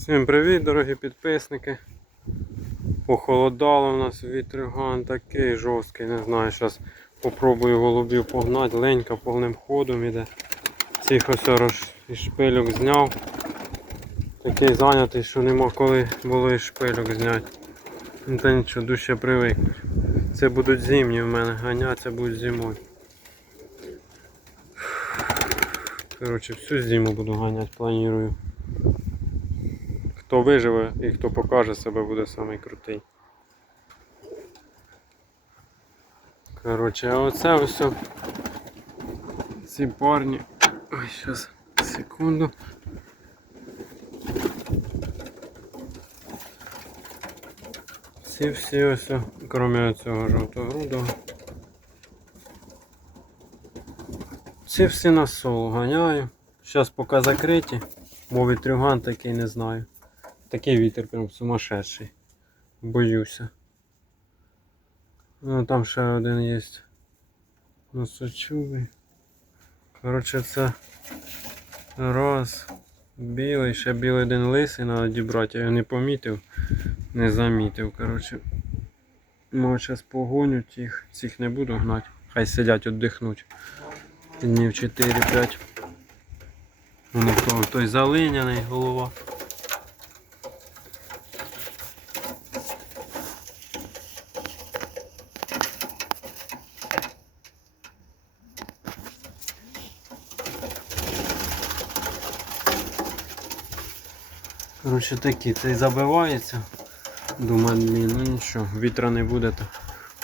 Всім привіт, дорогі підписники. Похолодало у нас вітрюган такий жорсткий, не знаю. Зараз попробую голубів погнати, ленька повним ходом іде. Цих ось роз- із шпилюк зняв. Такий зайнятий, що нема коли було із шпилюк зняти. Ну та нічого, душе привикнуть. Це будуть зимні в мене, ганяться будуть зимою. Коротше, всю зиму буду ганяти, планую. Хто виживе і хто покаже себе буде самий крутий. Коротше, а оце ось ці парні. Ой, зараз, секунду. Ці всі ось, крім цього жовтогрудого. Ці всі на соло ганяю. Зараз поки закриті, бо вітрюган такий не знаю. Такий вітер прям сумасшедший. Боюся. Ну там ще один є. Носочувий. Коротше це раз. Білий, ще білий один лисий треба дібрати, я його не помітив, не замітив. Коротше. Може зараз погонять їх, цих не буду гнати. Хай сидять, віддихнуть. Днів 4-5. Воно той залиняний голова. Коротше такі, цей забивається. Думаю, ну нічого, вітра не буде, то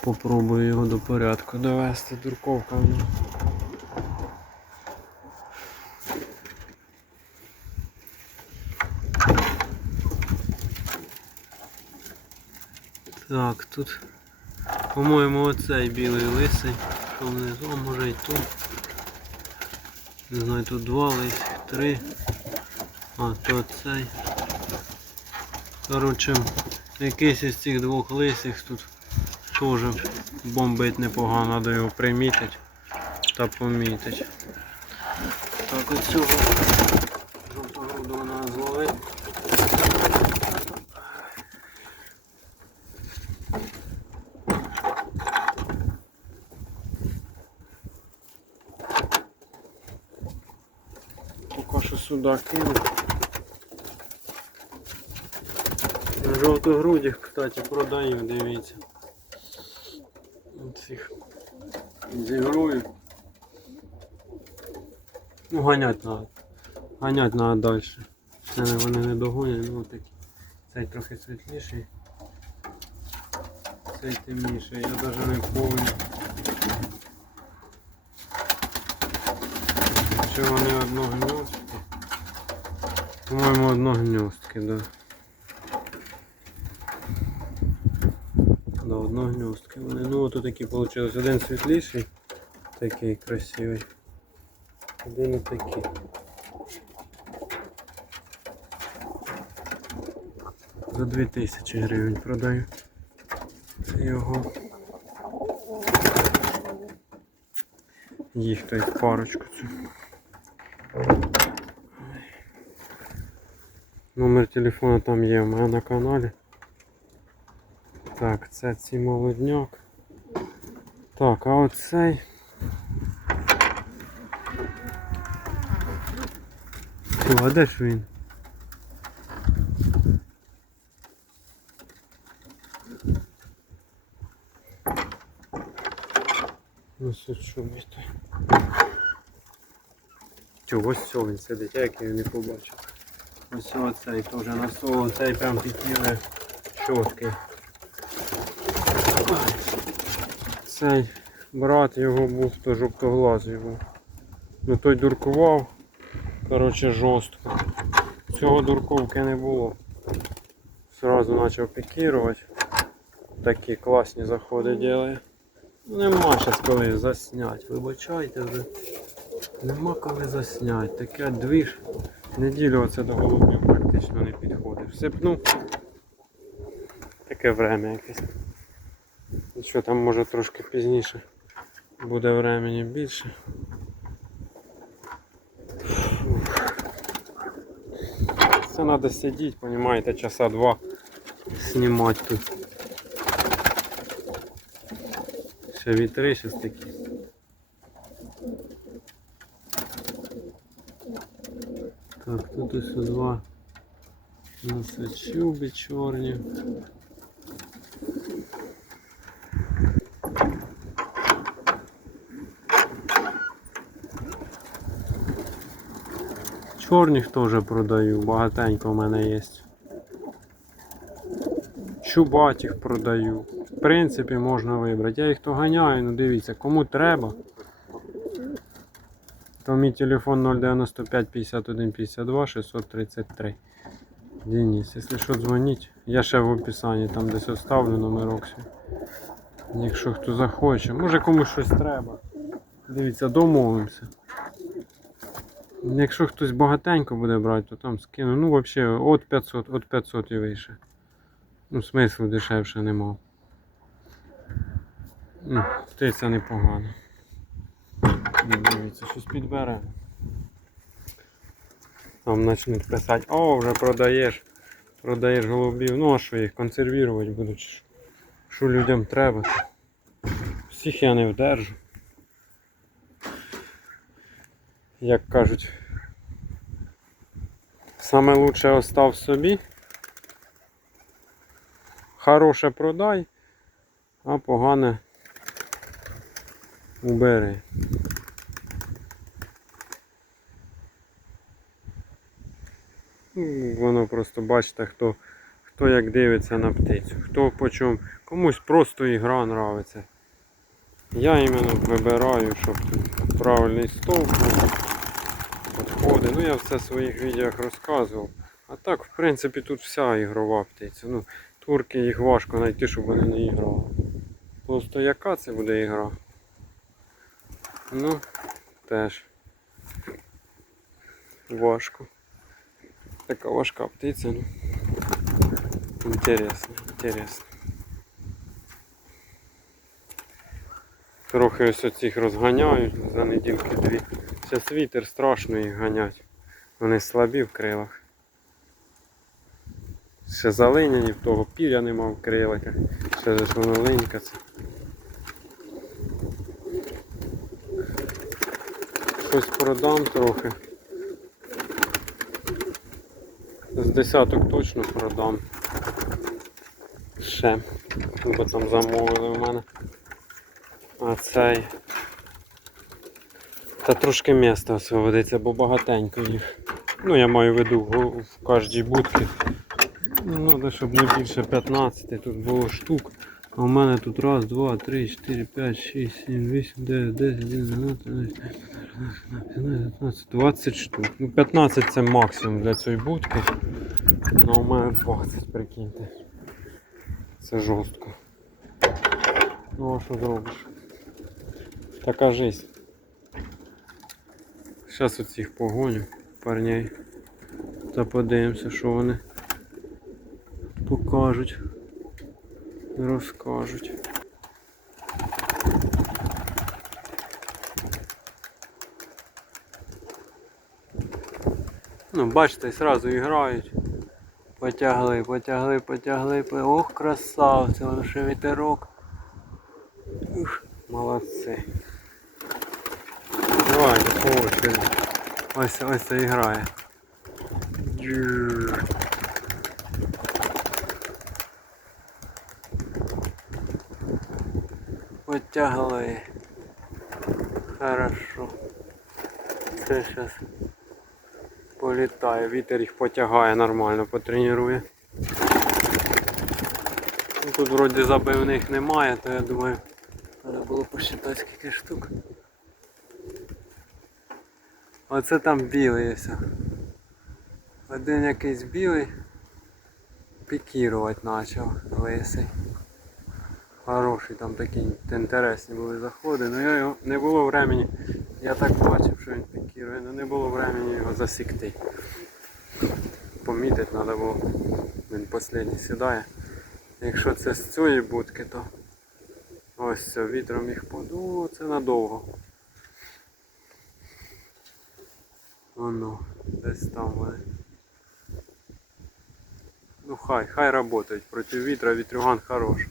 попробую його до порядку довести. Дурковка. Так, тут, по-моєму, оцей білий лисий, що внизу, а може і тут. Не знаю, тут два лисих, три. А, то цей. Коротше, якийсь із цих двох лисих тут теж бомбить непогано, треба його примітити та помітити. Так, оцього жовтогрудого треба зловити. Поки що сюди кину. На жовтогрудях, кстати, продаю, дивіться. Цих зігрую. Ну, ганять треба. Ганять треба далі. Це вони не догонять, ну такі. Цей трохи світліший. Цей темніший, я навіть не помню. Чи вони одно одногньостки? По-моєму, одногньостки, да. Да, одногньостки вони. Ну от такі вийшли. Один світліший, такий красивий. Один отакий. За 2000 гривень продаю. Його. Їх то й парочку цю. Номер телефона там є у мене на каналі. Так, це ці молодняк. Так, а оцей. О, а де ж він? Ну той. Чого ось цього він сидить, як я його не побачив. Ось оцей теж на соло, цей прям підніме щотки. Цей брат його був, то жовтоглазий був. Ну той дуркував, коротше, жорстко. Цього дурковки не було. Сразу почав пікірувати. Такі класні заходи. Ну, Нема зараз коли заснять, вибачайте вже. Нема коли заснять. Таке двіж. Неділю оце до голубів практично не підходив. Всипнув. Таке время якесь. Що там може трошки пізніше буде времени більше. Це треба сидіти, розумієте, часа два знімати тут. Ще вітри щось такі. Так, тут ось два носочуби чорні. Чорних теж продаю, багатенько в мене є. Чубатих продаю. В принципі, можна вибрати. Я їх то ганяю, ну дивіться, кому треба. То мій телефон 095 51 52 633. Денис, якщо що, дзвоніть. Я ще в описанні там десь оставлю номерок. Якщо хто захоче, може комусь щось треба. Дивіться, домовимося. Якщо хтось багатенько буде брати, то там скину. Ну, взагалі, от 500, от 500 і вище. Ну, смислу дешевше нема. Ну, птиця непогано. Ну, Дивіться, щось підбере. Там почнуть писати, о, вже продаєш. Продаєш голубів. Ну а що їх консервувати будуть? Що людям треба? Всіх я не вдержу. Як кажуть, саме лучше остав собі. Хороше продай, а погане убери. Воно просто бачите, хто, хто як дивиться на птицю, хто по чому. Комусь просто ігра нравиться. Я іменно вибираю, щоб правильний стовп був, підходи. Ну я все в своїх відео розказував. А так, в принципі, тут вся ігрова птиця. Ну, турки їх важко знайти, щоб вони не іграли. Просто яка це буде ігра? Ну, теж важко. Така важка птиця, ну. Інтересно, інтересно. Трохи ось оцих розганяють за недільки дві. Зараз вітер страшно їх ганять. Вони слабі в крилах. Ще залиняні, в того піря нема в криликах. Ще ж воно линькаться. Щось продам трохи. З десяток точно продам. Ще. Бо там замовили в мене. А цей. Та трошки міста освободиться, бо багатенько їх. Ну я маю в виду в, в кожній будці. Ну, Треба, щоб не більше 15 тут було штук. А у мене тут раз, два, три, чотири, п'ять, шість, сім, вісім, дев'ять, десять, одинадцять, дванадцять, тринадцять, п'ятнадцять, 20 штук. Ну 15 це максимум для цієї будки. Ну у мене 20, прикиньте. Це жорстко. Ну а що зробиш? Така жизнь. Зараз оцих погоню парней. Та подивимося, що вони покажуть. Розкажуть. Ну, бачите, одразу грають. Потягли, потягли, потягли. Ох, красавці, воно ще вітерок. Ух, молодці. Давайте по очереді. Ось ось це і грає. Джу. Потягли. Хорошо. Це зараз політає. Вітер їх потягає нормально, потренує. Ну, Тут вроді забивних немає, то я думаю, треба було посчитати скільки штук. Оце там білий ось. Один якийсь білий пікірувати почав лисий. Хороший там такі інтересні були заходи, але я його не було времени. Я так бачив, що він пікірує, але не було времени його засікти. Помітити треба було. Він останній сідає. Якщо це з цієї будки, то ось це вітром їх подуло, це надовго. Воно, десь там вони. Ну хай, хай работають проти вітра, вітрюган хороший.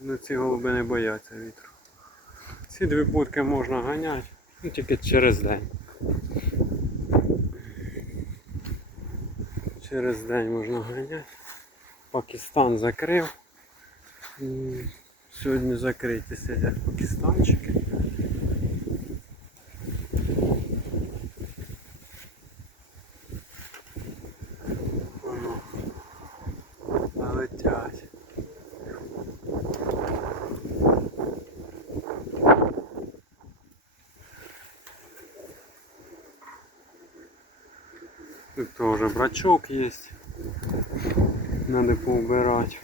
Ну ці голуби не бояться вітру. Ці дві будки можна ганяти, ну тільки через день. Через день можна ганяти. Пакистан закрив. Сьогодні закриті сидять пакистанчики. Воно летять. Тут тоже брачок есть. Надо поубирать.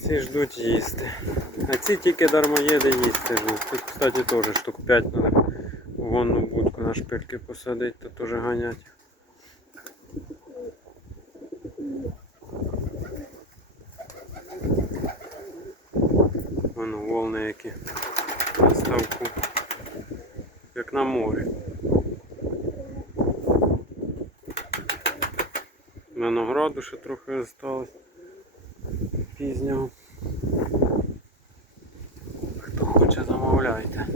Ці ждуть їсти. А ці тільки дармоєди їсти. Тут, кстати, теж штук 5 надо в ванну будку на шпильки посадити, то теж ганять. Воно волни які на ставку. Як на морі. Винограду ще трохи залишилось пізнього. Хто хоче, замовляйте.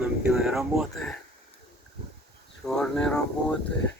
Да, он роботи, белый работает.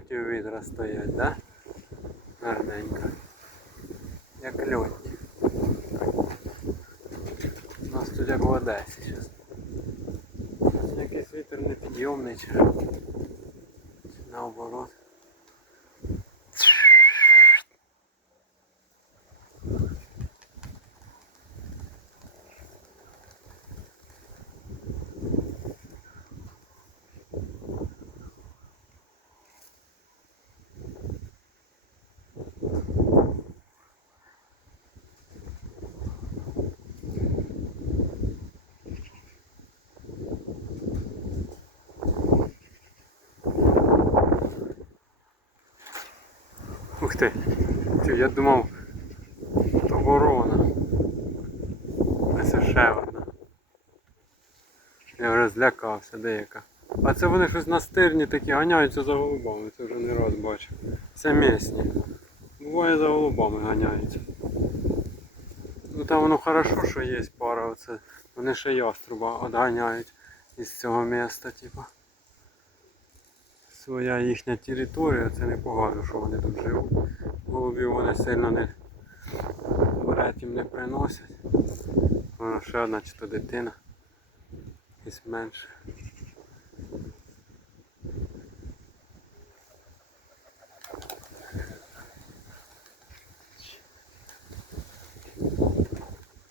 проти вітра стоять, да? Гарненько. Як льоть. У нас тут як вода зараз. Якийсь вітер непідйомний чи наоборот. Ух ти. Я думав, то ворона. А це ще одна. Я вже злякався, деяка. А це вони щось настирні такі ганяються за голубами, це вже не раз бачив. Це місні. Буває за голубами ганяються. Ну там воно хорошо, що є пара, оце. Вони ще яструба відганяють із цього міста, типу. Своя їхня територія, це непогано, що вони тут живуть. Голубів вони сильно не беруть їм не приносять. Вона ще одна чи то дитина. Якась менше.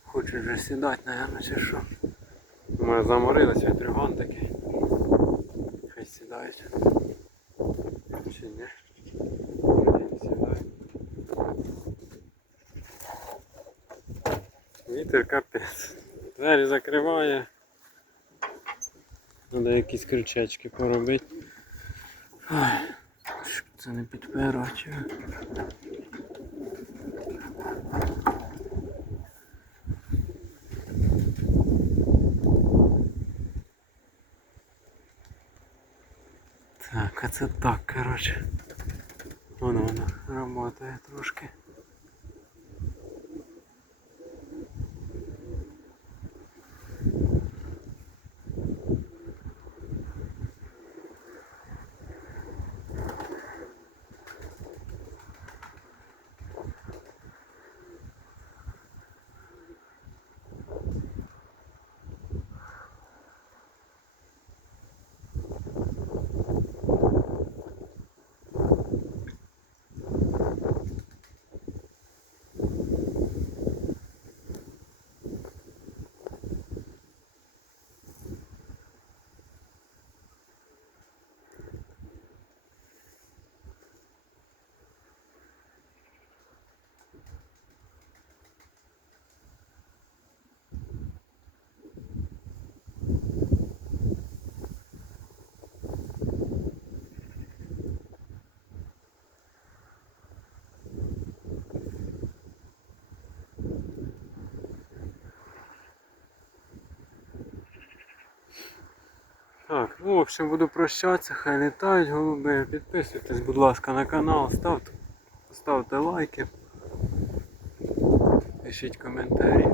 Хочуть вже сідати, наверное, чи що. Ми заморились, вітрюган такий. Хай сідають. Чи ні? Вітер капець. Двері закриває. Треба якісь крючечки поробити. Ой, це не підпирати. Так, а це так, коротше. Воно воно работає трошки. Так, ну в общем буду прощатися, хай літають голуби. Підписуйтесь, будь ласка, на канал, ставте, ставте лайки, пишіть коментарі.